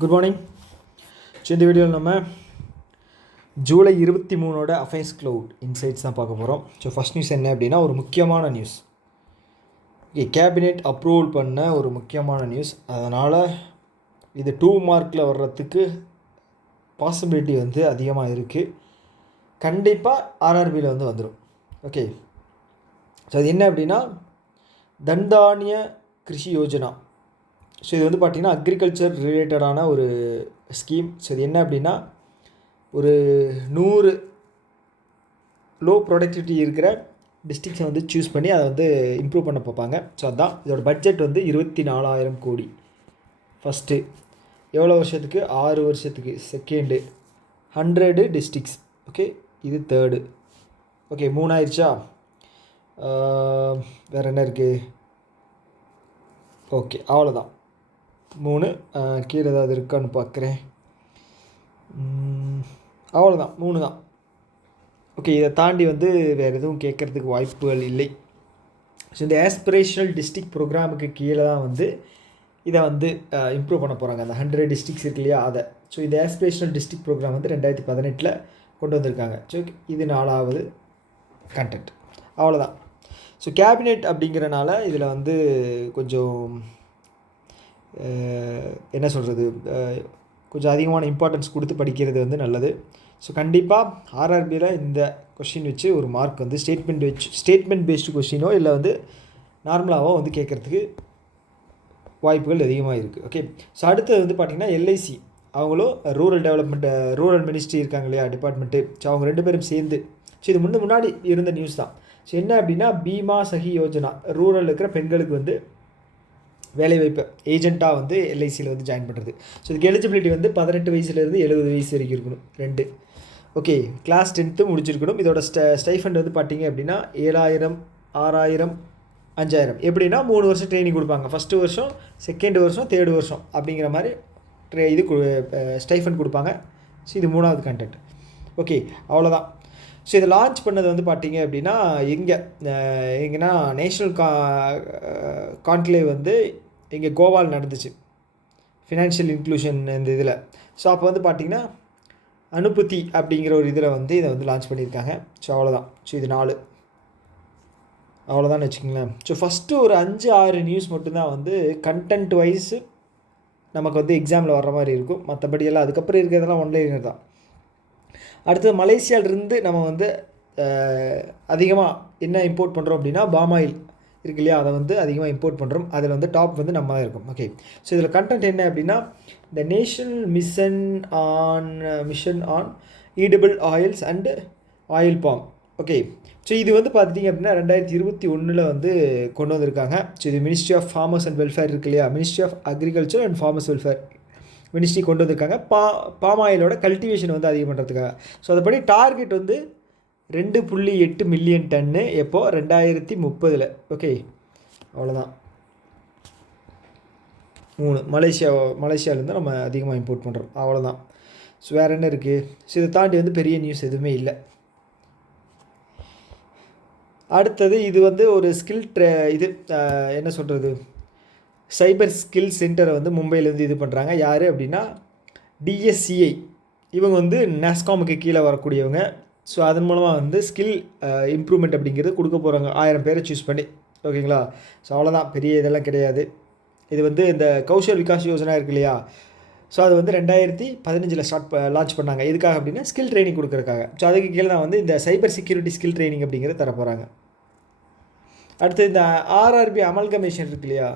Good morning. So இந்த வீடியோவில் நம்ம ஜூலை 23 அஃபேர்ஸ் க்ளவுட் இன்சைட்ஸ் தான் பார்க்க போகிறோம். ஸோ ஃபஸ்ட் நியூஸ் என்ன அப்படின்னா ஒரு முக்கியமான நியூஸ். கேபினெட் அப்ரூவல் பண்ண ஒரு முக்கியமான நியூஸ். அதனால் இது 2 மார்க்கில் வர்றதுக்கு பாசிபிலிட்டி வந்து அதிகமாக இருக்குது. கண்டிப்பாக ஆர்ஆர்பியில் வந்து வந்துடும். ஓகே, ஸோ அது என்ன அப்படின்னா தன்தானிய கிருஷி யோஜனா. ஸோ இது வந்து பார்த்திங்கன்னா அக்ரிகல்ச்சர் ரிலேட்டடான ஒரு ஸ்கீம். ஸோ இது என்ன அப்படின்னா ஒரு 100 லோ ப்ரொடக்டிவிட்டி இருக்கிற டிஸ்ட்ரிக்ஸை வந்து சூஸ் பண்ணி அதை வந்து இம்ப்ரூவ் பண்ண பார்ப்பாங்க. ஸோ அதுதான் இதோட பட்ஜெட் வந்து 24,000 கோடி. ஃபஸ்ட்டு எவ்வளோ வருஷத்துக்கு? 6 வருஷத்துக்கு. Second 100 districts. ஓகே, இது தேர்டு. ஓகே, 3 ஆயிடுச்சா? வேறு என்ன இருக்குது? ஓகே, அவ்வளோதான் 3. கீழே ஏதாவது இருக்கான்னு பார்க்குறேன். அவ்வளோதான் 3 தான். ஓகே, இதை தாண்டி வந்து வேறு எதுவும் கேட்குறதுக்கு வாய்ப்புகள் இல்லை. ஸோ இந்த ஆஸ்பிரேஷனல் டிஸ்ட்ரிக்ட் ப்ரோக்ராமுக்கு கீழே தான் வந்து இதை வந்து இம்ப்ரூவ் பண்ண போகிறாங்க. அந்த 100 டிஸ்ட்ரிக்ஸ் இருக்கு இல்லையா, அதை. ஸோ இந்த ஆஸ்பிரேஷனல் டிஸ்ட்ரிக்ட் ப்ரோக்ராம் வந்து 2018 கொண்டு வந்திருக்காங்க. ஸோ இது 4வது கண்டென்ட். அவ்வளோதான். ஸோ கேபினெட் அப்படிங்கிறனால இதில் வந்து கொஞ்சம் என்ன சொல்கிறது, கொஞ்சம் அதிகமான இம்பார்ட்டன்ஸ் கொடுத்து படிக்கிறது வந்து நல்லது. ஸோ கண்டிப்பாக ஆர்ஆர்பியில் இந்த கொஷின் வச்சு ஒரு மார்க் வந்து ஸ்டேட்மெண்ட் பேஸ்டு கொஷினோ இல்லை வந்து நார்மலாகவோ வந்து கேட்குறதுக்கு வாய்ப்புகள் அதிகமாக இருக்குது. ஓகே, ஸோ அடுத்தது வந்து பார்த்திங்கன்னா எல்ஐசி அவங்களும் ரூரல் மினிஸ்ட்ரி இருக்காங்க இல்லையா, டிபார்ட்மெண்ட்டு. ஸோ அவங்க 2 பேரும் சேர்ந்து, ஸோ இது முன்னாடி இருந்த நியூஸ் தான். ஸோ என்ன அப்படின்னா பீமா சஹி யோஜனா, ரூரலில் இருக்கிற பெண்களுக்கு வந்து வேலைவாய்ப்பு ஏஜெண்ட்டாக வந்து எல்ஐசியில் வந்து ஜாயின் பண்ணுறது. ஸோ இதுக்கு எலிஜிபிலிட்டி வந்து 18 வயசுலேருந்து 70 வயசு வரைக்கும் இருக்கணும். 2. ஓகே, கிளாஸ் 10th முடிச்சிருக்கணும். இதோட ஸ்டைஃபண்ட் வந்து பார்த்திங்க அப்படின்னா 7,000, 6,000, 5,000. எப்படின்னா 3 வருஷம் ட்ரைனிங் கொடுப்பாங்க. ஃபஸ்ட்டு வருஷம், செகண்ட் வருஷம், தேர்டு வருஷம் அப்படிங்கிற மாதிரி இது ஸ்டைஃபண்ட் கொடுப்பாங்க. ஸோ இது 3வது கண்டென்ட். ஓகே, அவ்வளோதான். ஸோ இதை லான்ச் பண்ணது வந்து பார்த்திங்க அப்படின்னா எங்கன்னா நேஷ்னல் கான்க்ளேவ் வந்து இங்கே கோவால் நடந்துச்சு, ஃபினான்ஷியல் இன்க்ளூஷன் இந்த இதில். ஸோ அப்போ வந்து பார்த்திங்கன்னா அனுபூதி அப்படிங்கிற ஒரு இதில் வந்து இதை வந்து லான்ச் பண்ணியிருக்காங்க. ஸோ அவ்வளோதான். ஸோ இது 4 அவ்வளோதான்னு வச்சுக்கோங்களேன். ஸோ ஃபஸ்ட்டு ஒரு 5-6 நியூஸ் மட்டும்தான் வந்து கண்டென்ட் வைஸு நமக்கு வந்து எக்ஸாமில் வர்ற மாதிரி இருக்கும். மற்றபடி எல்லாம் அதுக்கப்புறம் இருக்கிறதெல்லாம் ஒன்லைனர் தான். அடுத்தது மலேசியாவிலிருந்து நம்ம வந்து அதிகமாக என்ன இம்போர்ட் பண்ணுறோம் அப்படின்னா பாமாயில் இருக்கு இல்லையா, அதை வந்து அதிகமாக இம்போர்ட் பண்ணுறோம். அதில் வந்து டாப் வந்து நம்ம தான் இருக்கும். ஓகே, ஸோ இதில் கண்டென்ட் என்ன அப்படின்னா the National Mission on edible oils and oil palm. Okay, so இது வந்து பார்த்துட்டிங்க அப்படின்னா 2021 வந்து கொண்டு வந்திருக்காங்க. ஸோ இது ministry of farmers and welfare இருக்கு இல்லையா, ministry of agriculture and farmers welfare ministry கொண்டு வந்திருக்காங்க. பாம் ஆயிலோட கல்டிவேஷன் வந்து அதிகம் பண்ணுறதுக்காக. ஸோ அதுபடி டார்கெட் வந்து 2.8 மில்லியன் டன்னு எப்போது 2030. ஓகே, அவ்வளோதான். 3 மலேசியாவிலேருந்து நம்ம அதிகமாக இம்போர்ட் பண்ணுறோம். அவ்வளோதான். ஸோ வேறு என்ன இருக்குது? ஸோ இதை தாண்டி வந்து பெரிய நியூஸ் எதுவுமே இல்லை. அடுத்தது இது வந்து ஒரு இது என்ன சொல்கிறது, சைபர் ஸ்கில் சென்டரை வந்து மும்பையிலேருந்து இது பண்ணுறாங்க. யார் அப்படின்னா டிஎஸ்சிஐ. இவங்க வந்து நாஸ்காமுக்கு கீழே வரக்கூடியவங்க. ஸோ அதன் மூலமாக வந்து ஸ்கில் இம்ப்ரூவ்மெண்ட் அப்படிங்கிறது கொடுக்க போகிறாங்க. 1000 பேரை சூஸ் பண்ணி. ஓகேங்களா? ஸோ அவ்வளோதான், பெரிய இதெல்லாம் கிடையாது. இது வந்து இந்த கௌஷல் விகாஸ் யோஜனா இருக்கு இல்லையா, ஸோ அது வந்து 2015 லான்ச் பண்ணாங்க. எதுக்காக அப்படின்னா ஸ்கில் ட்ரைனிங் கொடுக்குறதுக்காக. ஸோ அதுக்கு கீழே தான் வந்து இந்த சைபர் செக்யூரிட்டி ஸ்கில் ட்ரைனிங் அப்படிங்கிறது தர போகிறாங்க. அடுத்து இந்த ஆர்ஆர்பி அமல்கமேஷன் இருக்கு இல்லையா,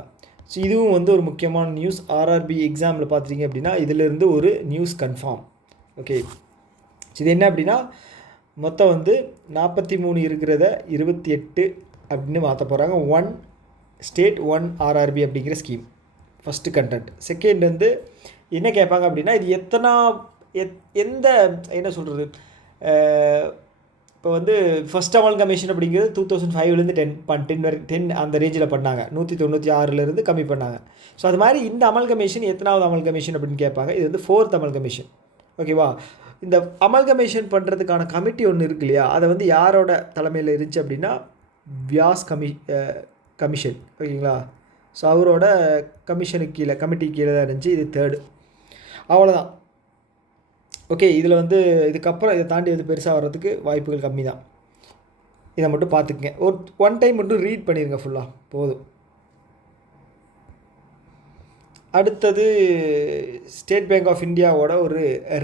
ஸோ இதுவும் வந்து ஒரு முக்கியமான நியூஸ். ஆர்ஆர்பி எக்ஸாமில் பார்த்துட்டிங்க அப்படின்னா இதிலிருந்து ஒரு நியூஸ் கன்ஃபார்ம். ஓகே, இது என்ன அப்படின்னா மொத்தம் வந்து 43 இருக்கிறத 28 அப்படின்னு மாற்ற போகிறாங்க. 1 ஸ்டேட் 1 ஆர்ஆர்பி அப்படிங்கிற ஸ்கீம். First content. செகண்ட் வந்து என்ன கேட்பாங்க அப்படின்னா இது எந்த என்ன சொல்கிறது, இப்போ வந்து ஃபஸ்ட் அமல்கமேஷன் அப்படிங்கிறது 2005 10 அந்த ரேஞ்சில் பண்ணாங்க. 196 கம்மி பண்ணாங்க. ஸோ அது மாதிரி இந்த அமல்கமேஷன் எத்தனாவது அமல்கமேஷன் அப்படின்னு கேட்பாங்க. இது வந்து 4th அமல்கமேஷன். ஓகேவா? இந்த அமல்கமேஷன் பண்ணுறதுக்கான கமிட்டி ஒன்று இருக்கு இல்லையா, அதை வந்து யாரோட தலைமையில் இருந்துச்சு அப்படின்னா வியாஸ் கமிஷன். ஓகேங்களா? ஸோ அவரோட கமிஷனுக்கு கீழே தான் இருந்துச்சு. இது 3rd. அவ்வளோதான். ஓகே, இதில் வந்து இதுக்கப்புறம் இதை தாண்டி வந்து பெருசாக வர்றதுக்கு வாய்ப்புகள் கம்மி தான். இதை மட்டும் பார்த்துக்குங்க. ஒரு ஒன் டைம் மட்டும் ரீட் பண்ணிடுங்க ஃபுல்லாக போதும். அடுத்தது ஸ்டேட் பேங்க் ஆஃப் இந்தியாவோட ஒரு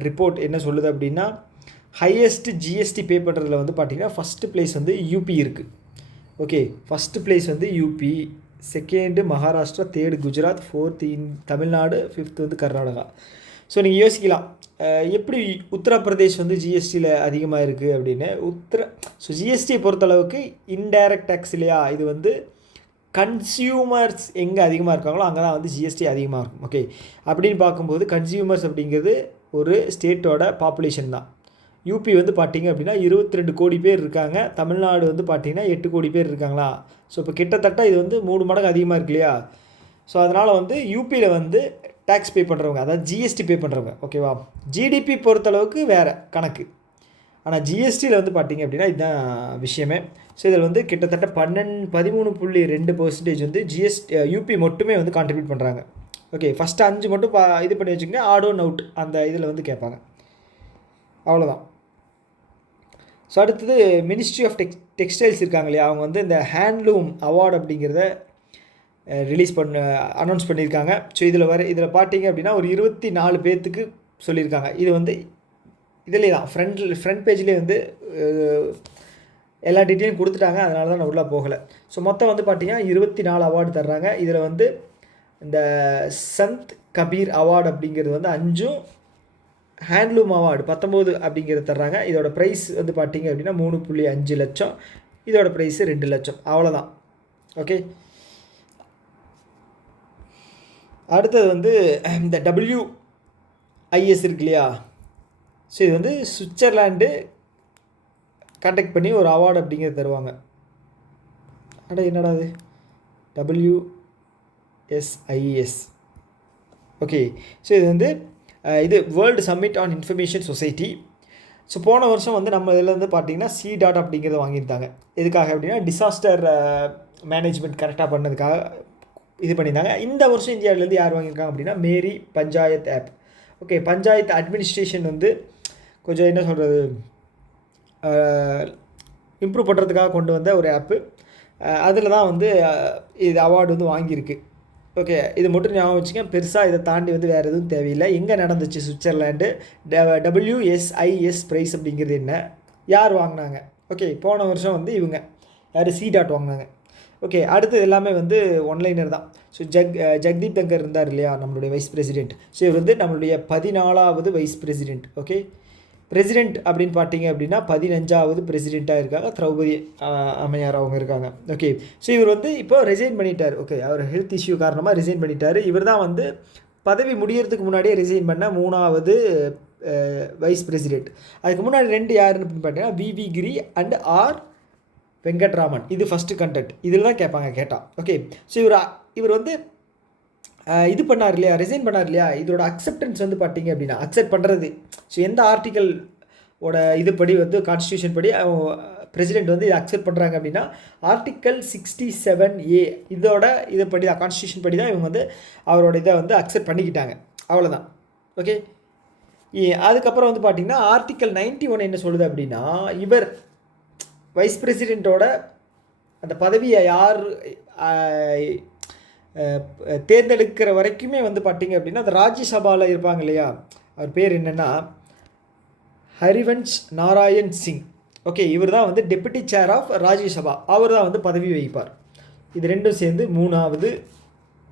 ரிப்போர்ட் என்ன சொல்லுது அப்படின்னா, ஹையஸ்ட் ஜிஎஸ்டி பே பண்ணுறதுல வந்து பார்த்திங்கன்னா ஃபஸ்ட்டு ப்ளேஸ் வந்து யூபி இருக்குது. ஓகே, ஃபஸ்ட்டு ப்ளேஸ் வந்து UP, second Maharashtra, third Gujarat, fourth Tamil Nadu, fifth வந்து கர்நாடகா. ஸோ நீங்கள் யோசிக்கலாம் எப்படி உத்தரப்பிரதேஷ் வந்து ஜிஎஸ்டியில் அதிகமாக இருக்குது அப்படின்னு. ஸோ ஜிஎஸ்டியை பொறுத்தளவுக்கு இன்டைரக்ட் டேக்ஸ் இல்லையா, இது வந்து கன்சியூமர்ஸ் எங்கே அதிகமாக இருக்காங்களோ அங்கே தான் வந்து ஜிஎஸ்டி அதிகமாக இருக்கும். ஓகே, அப்படின்னு பார்க்கும்போது கன்சியூமர்ஸ் அப்படிங்கிறது ஒரு ஸ்டேட்டோட பாப்புலேஷன் தான். யூபி வந்து பார்த்திங்க அப்படின்னா 22 கோடி பேர் இருக்காங்க, தமிழ்நாடு வந்து பார்த்திங்கன்னா 8 கோடி பேர் இருக்காங்களா. ஸோ இப்போ கிட்டத்தட்ட இது வந்து 3 மடங்கு அதிகமாக இருக்கு இல்லையா. ஸோ அதனால் வந்து யூபியில் வந்து டேக்ஸ் பே பண்ணுறவங்க, அதாவது ஜிஎஸ்டி பே பண்ணுறவங்க, ஓகேவா. ஜிடிபி பொறுத்தளவுக்கு வேறு கணக்கு, ஆனால் ஜிஎஸ்டியில் வந்து பார்த்திங்க அப்படின்னா இதுதான் விஷயமே. ஸோ இதில் வந்து கிட்டத்தட்ட 13.2% வந்து யூபி மட்டுமே வந்து கான்ட்ரிபியூட் பண்ணுறாங்க. ஓகே, ஃபஸ்ட்டு 5 மட்டும் இது பண்ணி வச்சுக்கோங்க, ஆட் ஒன் அவுட் அந்த இதில் வந்து கேட்பாங்க, அவ்வளோதான். ஸோ அடுத்தது மினிஸ்ட்ரி ஆஃப் டெக்ஸ்டைல்ஸ் இருக்காங்க இல்லையா, அவங்க வந்து இந்த ஹேண்ட்லூம் அவார்டு அப்படிங்கிறத அனௌன்ஸ் பண்ணியிருக்காங்க. ஸோ இதில் பார்த்தீங்க அப்படின்னா ஒரு 24 பேர்த்துக்கு சொல்லியிருக்காங்க. இது வந்து இதிலே தான் ஃப்ரண்ட் பேஜ்லேயே வந்து எல்லா டீட்டெயிலும் கொடுத்துட்டாங்க, அதனால தான் நான் உள்ளே போகலை. ஸோ மொத்தம் வந்து பார்த்திங்கன்னா 24 அவார்டு தர்றாங்க. இதில் வந்து இந்த சந்த் கபீர் அவார்டு அப்படிங்கிறது வந்து 5, ஹேண்ட்லூம் அவார்டு 19 அப்படிங்கிறது தர்றாங்க. இதோட ப்ரைஸ் வந்து பார்த்திங்க அப்படின்னா 3.5 லட்சம், இதோட ப்ரைஸு 2 லட்சம், அவ்வளோதான். ஓகே, அடுத்தது வந்து இந்த WIS இருக்கு இல்லையா. ஸோ இது வந்து சுவிட்சர்லாண்டு கான்டாக்ட் பண்ணி ஒரு அவார்டு அப்படிங்கிறது தருவாங்க. என்னடா அது WSIS. ஓகே, ஸோ இது வந்து இது world summit on information society. So போன வருஷம் வந்து நம்ம இதில் வந்து பார்த்திங்கன்னா C.DOT அப்படிங்கிறத வாங்கியிருந்தாங்க. எதுக்காக அப்படின்னா டிசாஸ்டர் மேனேஜ்மெண்ட் கரெக்டாக பண்ணதுக்காக இது பண்ணியிருந்தாங்க. இந்த வருஷம் இந்தியாவிலேருந்து யார் வாங்கியிருக்காங்க அப்படின்னா Meri Panchayat app. Okay, panchayat administration வந்து கொஞ்சம் என்ன சொல்கிறது இம்ப்ரூவ் பண்ணுறதுக்காக கொண்டு வந்த ஒரு ஆப்பு. அதில் தான் வந்து இது அவார்டு வந்து வாங்கியிருக்கு. ஓகே, இது மட்டும் ஞாபகம் வச்சுக்கேன். பெருசாக இதை தாண்டி வந்து வேறு எதுவும் தேவையில்லை. எங்கே நடந்துச்சு சுவிட்சர்லாண்டு, WSIS ப்ரைஸ் அப்படிங்கிறது என்ன, யார் வாங்கினாங்க. ஓகே, போன வருஷம் வந்து இவங்க யார் C.DOT வாங்கினாங்க. ஓகே, அடுத்தது எல்லாமே வந்து ஒன்லைனர் தான். ஸோ ஜெக்தீப் தங்கர் இருந்தார் இல்லையா நம்மளுடைய வைஸ் பிரசிடெண்ட். ஸோ இவர் வந்து நம்மளுடைய 14வது வைஸ் பிரசிடெண்ட். ஓகே, பிரசிடெண்ட் அப்படின்னு பார்த்தீங்க அப்படின்னா 15வது பிரசிடெண்ட்டாக இருக்காங்க திரௌபதி அம்மையார் அவங்க இருக்காங்க. ஓகே, ஸோ இவர் வந்து இப்போ ரிசைன் பண்ணிட்டார். ஓகே, அவர் ஹெல்த் இஷ்யூ காரணமாக ரிசைன் பண்ணிட்டார். இவர் தான் வந்து பதவி முடியறதுக்கு முன்னாடியே ரிசைன் பண்ண 3வது வைஸ் பிரசிடெண்ட். அதுக்கு முன்னாடி 2 யாருன்னு பார்த்தீங்கன்னா VV Giri and R Venkataraman. இது ஃபஸ்ட்டு கண்டென்ட், இதில் தான் கேட்பாங்க கேட்டால். ஓகே, ஸோ இவர் வந்து இது பண்ணார் இல்லையா, ரிசைன் பண்ணார் இல்லையா, இதோட அக்செப்டன்ஸ் வந்து பார்த்தீங்க அப்படின்னா அக்செப்ட் பண்ணுறது. ஸோ எந்த ஆர்டிக்கலோட இதுபடி வந்து கான்ஸ்டியூஷன் படி பிரசிடெண்ட் வந்து இதை அக்செப்ட் பண்ணுறாங்க அப்படின்னா ஆர்டிக்கல் 67A இதுபடி தான், கான்ஸ்டியூஷன் படி தான் இவங்க வந்து அவரோட இதை வந்து அக்செப்ட் பண்ணிக்கிட்டாங்க, அவ்வளோதான். ஓகே, அதுக்கப்புறம் வந்து பார்த்திங்கன்னா ஆர்டிக்கல் 91 என்ன சொல்லுது அப்படின்னா இவர் வைஸ் பிரசிடெண்ட்டோட அந்த பதவியை யார் தேர்ந்தெடுக்கிற வரைக்குமே வந்து பார்த்திங்க அப்படின்னா அந்த ராஜ்யசபாவில் இருப்பாங்க இல்லையா, அவர் பேர் என்னென்னா ஹரிவன்ஷ் நாராயண் சிங். ஓகே, இவர் தான் வந்து டெப்யூட்டி சேர் ஆஃப் ராஜ்யசபா, அவர் தான் வந்து பதவி வகிப்பார். இது ரெண்டும் சேர்ந்து 3வது,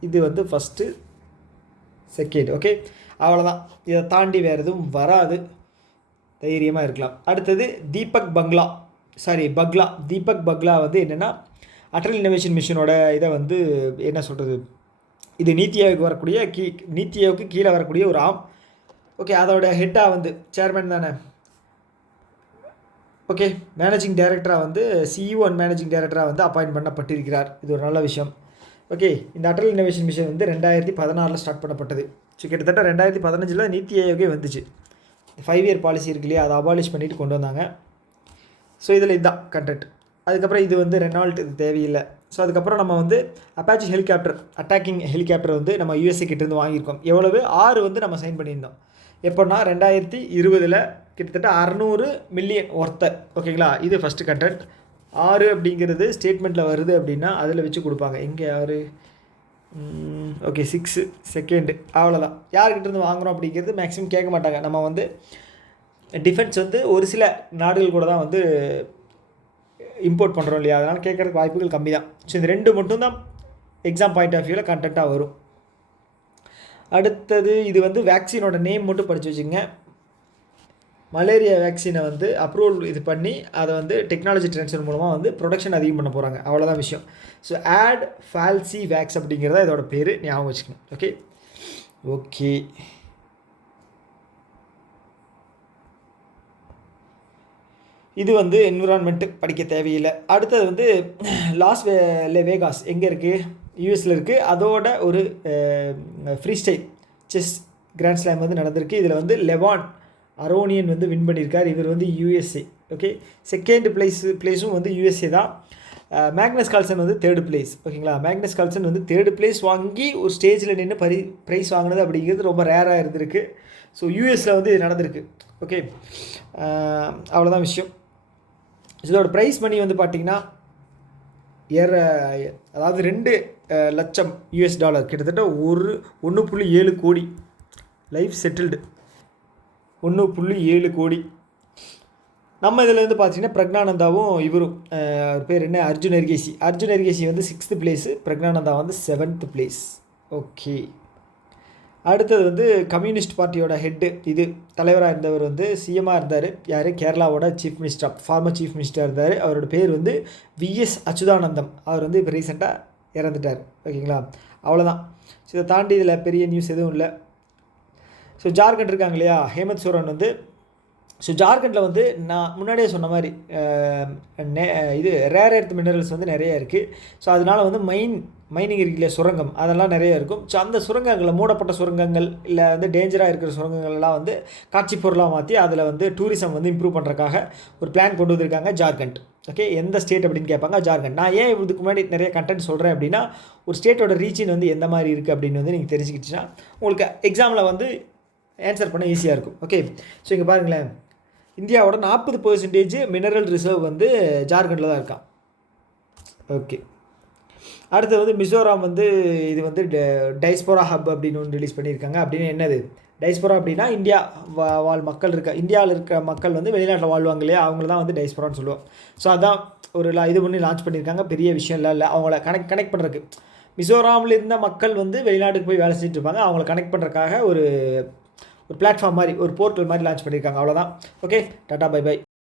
இது வந்து ஃபஸ்ட்டு செகண்ட். ஓகே, அவ்வளோதான். இதை தாண்டி வேறு எதுவும் வராது, தைரியமாக இருக்கலாம். அடுத்தது தீபக் பக்லா வந்து என்னென்னா அட்டல் இன்னோவேஷன் மிஷனோட இதை வந்து என்ன சொல்கிறது, இது நீத்தி ஆயோக்கு வரக்கூடிய நீத்தி ஆயோக்கு கீழே வரக்கூடிய ஒரு ஆம். ஓகே, அதோட ஹெட்டாக வந்து சேர்மேன் தானே. ஓகே, மேனேஜிங் டைரக்டராக வந்து CEO அண்ட் மேனேஜிங் டைரக்டராக வந்து அப்பாயின்ட் பண்ணப்பட்டிருக்கிறார். இது ஒரு நல்ல விஷயம். ஓகே, இந்த அட்டல் இன்னோவேஷன் மிஷன் வந்து 2016 ஸ்டார்ட் பண்ணப்பட்டது. ஸோ கிட்டத்தட்ட 2015 நீத்தி ஆயோகே வந்துச்சு. 5 இயர் பாலிசி இருக்கு இல்லையா, அதை அபாலிஷ் பண்ணிவிட்டு கொண்டு வந்தாங்க. ஸோ இதில் இதுதான் கண்டென்ட். அதுக்கப்புறம் இது வந்து ரெனால்ட், இது தேவையில்லை. ஸோ அதுக்கப்புறம் நம்ம வந்து அப்பாச்சி ஹெலிகாப்டர் அட்டாக்கிங் ஹெலிகாப்டர் வந்து நம்ம யூஎஸ்ஏ கிட்டேருந்து வாங்கியிருக்கோம். எவ்வளவு 6 வந்து நம்ம சைன் பண்ணியிருந்தோம். எப்போன்னா 2020 கிட்டத்தட்ட 600 மில்லியன் ஒர்த்தர். ஓகேங்களா, இது ஃபஸ்ட்டு கண்டென்ட். 6 அப்படிங்கிறது ஸ்டேட்மெண்ட்டில் வருது அப்படின்னா அதில் வச்சு கொடுப்பாங்க. எங்கே 6 ஓகே 6 செகண்டு அவ்வளோதான். யார்கிட்டேருந்து வாங்குகிறோம் அப்படிங்கிறது மேக்ஸிமம் கேட்க மாட்டாங்க. நம்ம வந்து டிஃபென்ஸ் வந்து ஒரு சில நாடுகள் கூட தான் வந்து இம்போர்ட் பண்ணுறோம் இல்லையா, அதனால் கேட்குறதுக்கு வாய்ப்புகள் கம்மி தான். ஸோ இந்த 2 மட்டும்தான் எக்ஸாம் பாயிண்ட் ஆஃப் வியூவில் கண்டென்ட்டாக வரும். அடுத்தது இது வந்து வேக்சினோட நேம் மட்டும் படித்து வச்சுங்க. மலேரியா வேக்சினை வந்து அப்ரூவல் இது பண்ணி அதை வந்து டெக்னாலஜி ட்ரான்ஸ்ஃபர் மூலமாக வந்து ப்ரொடக்ஷன் அதிகம் பண்ண போகிறாங்க. அவ்வளோதான் விஷயம். ஸோ ஃபால்சி வேக்ஸ் அப்படிங்கிறத இதோட பேர், ஞாபகம் வச்சுக்கணும். ஓகே ஓகே இது வந்து என்விரான்மெண்ட்டு படிக்க தேவையில்லை. அடுத்தது வந்து வேகாஸ் எங்கே இருக்குது, யூஎஸில் இருக்குது. அதோட ஒரு free style chess grand slam வந்து நடந்திருக்கு. இதில் வந்து லெவான் அரோனியன் வந்து வின் பண்ணியிருக்கார். இவர் வந்து யூஎஸ்ஏ. ஓகே, செகண்ட் பிளேஸும் வந்து யூஎஸ்ஏ தான். மேக்னஸ் கால்சன் வந்து 3rd பிளேஸ். ஓகேங்களா, மேக்னஸ் கால்சன் வந்து 3rd பிளேஸ் வாங்கி ஒரு ஸ்டேஜில் நின்று ப்ரைஸ் வாங்கினது அப்படிங்கிறது ரொம்ப ரேராக இருந்திருக்கு. ஸோ யூஎஸில் வந்து இது நடந்திருக்கு. ஓகே, அவ்வளோதான் விஷயம். இதோட ப்ரைஸ் மணி வந்து பார்த்திங்கன்னா அதாவது 2 லட்சம் US டாலர், கிட்டத்தட்ட 1.7 கோடி. லைஃப் செட்டில்டு 1.7 கோடி. நம்ம இதில் வந்து பார்த்திங்கன்னா பிரக்னானந்தாவும் இவரும் பேர் என்ன, அர்ஜுன் எர்கேசி வந்து 6th பிளேஸு, பிரக்னானந்தா வந்து 7th பிளேஸ். ஓகே, அடுத்தது வந்து கம்யூனிஸ்ட் பார்ட்டியோட ஹெட்டு, இது தலைவராக இருந்தவர் வந்து சிஎம்மாக இருந்தார். யார், கேரளாவோட ஃபார்மர் சீஃப் மினிஸ்டராக இருந்தார். அவரோட பேர் வந்து விஎஸ் அச்சுதானந்தம். அவர் வந்து இப்போ ரீசெண்டாக இறந்துட்டார். ஓகேங்களா, அவ்வளோதான். ஸோ இதை தாண்டி இதில் பெரிய நியூஸ் எதுவும் இல்லை. ஸோ ஜார்க்கண்ட் இருக்காங்க இல்லையா, ஹேமந்த் சோரன் வந்து, ஸோ ஜார்க்கண்டில் வந்து நான் முன்னாடியே சொன்ன மாதிரி இது ரேர் எர்த் மினரல்ஸ் வந்து நிறைய இருக்குது. ஸோ அதனால் வந்து மைனிங் இருக்குல்ல, சுரங்கம், அதெல்லாம் நிறைய இருக்கும். ஸோ அந்த சுரங்கங்களில் மூடப்பட்ட சுரங்கங்கள் இல்லை வந்து டேஞ்சராக இருக்கிற சுரங்கங்கள்லாம் வந்து காட்சி பொருளாக மாற்றி அதில் வந்து டூரிசம் வந்து இம்ப்ரூவ் பண்ணுறதுக்காக ஒரு பிளான் கொண்டு வந்திருக்காங்க ஜார்க்கண்ட். ஓகே, எந்த ஸ்டேட் அப்படின்னு கேட்பாங்க, ஜார்க்கண்ட். நான் ஏன் இதுக்கு முன்னாடி நிறைய கண்டென்ட் சொல்கிறேன் அப்படின்னா, ஒரு ஸ்டேட்டோட ரீச்சின் வந்து எந்த மாதிரி இருக்குது அப்படின்னு வந்து நீங்கள் தெரிஞ்சுக்கிட்டுனா உங்களுக்கு எக்ஸாமில் வந்து ஆன்சர் பண்ண ஈஸியாக இருக்கும். ஓகே, ஸோ இங்கே பாருங்களேன், இந்தியாவோட 40% மினரல் ரிசர்வ் வந்து ஜார்க்கண்டில் தான் இருக்கான். ஓகே, அடுத்து வந்து மிசோராம் வந்து இது வந்து டைஸ்போரா ஹப் அப்படின்னு ஒன்று ரிலீஸ் பண்ணியிருக்காங்க. அப்படின்னு என்னது டைஸ்போரா அப்படின்னா, இந்தியா மக்கள் இந்தியாவில் இருக்க மக்கள் வந்து வெளிநாட்டில் வாழ்வாங்க இல்லையா, அவங்கள தான் வந்து டைஸ்போரான்னு சொல்லுவோம். ஸோ அதான் ஒரு இது பண்ணி லான்ச் பண்ணியிருக்காங்க. பெரிய விஷயம் இல்லை, அவங்கள கனெக்ட் பண்ணுறதுக்கு. மிசோராமில் இருந்த மக்கள் வந்து வெளிநாட்டுக்கு போய் வேலை செஞ்சுட்டு இருப்பாங்க, அவங்கள கனெக்ட் பண்ணுறதுக்காக ஒரு பிளாட்ஃபார்ம் மாதிரி, ஒரு போர்ட்டல் மாதிரி லான்ச் பண்ணியிருக்காங்க. அவ்வளோதான். Okay, tata bye by.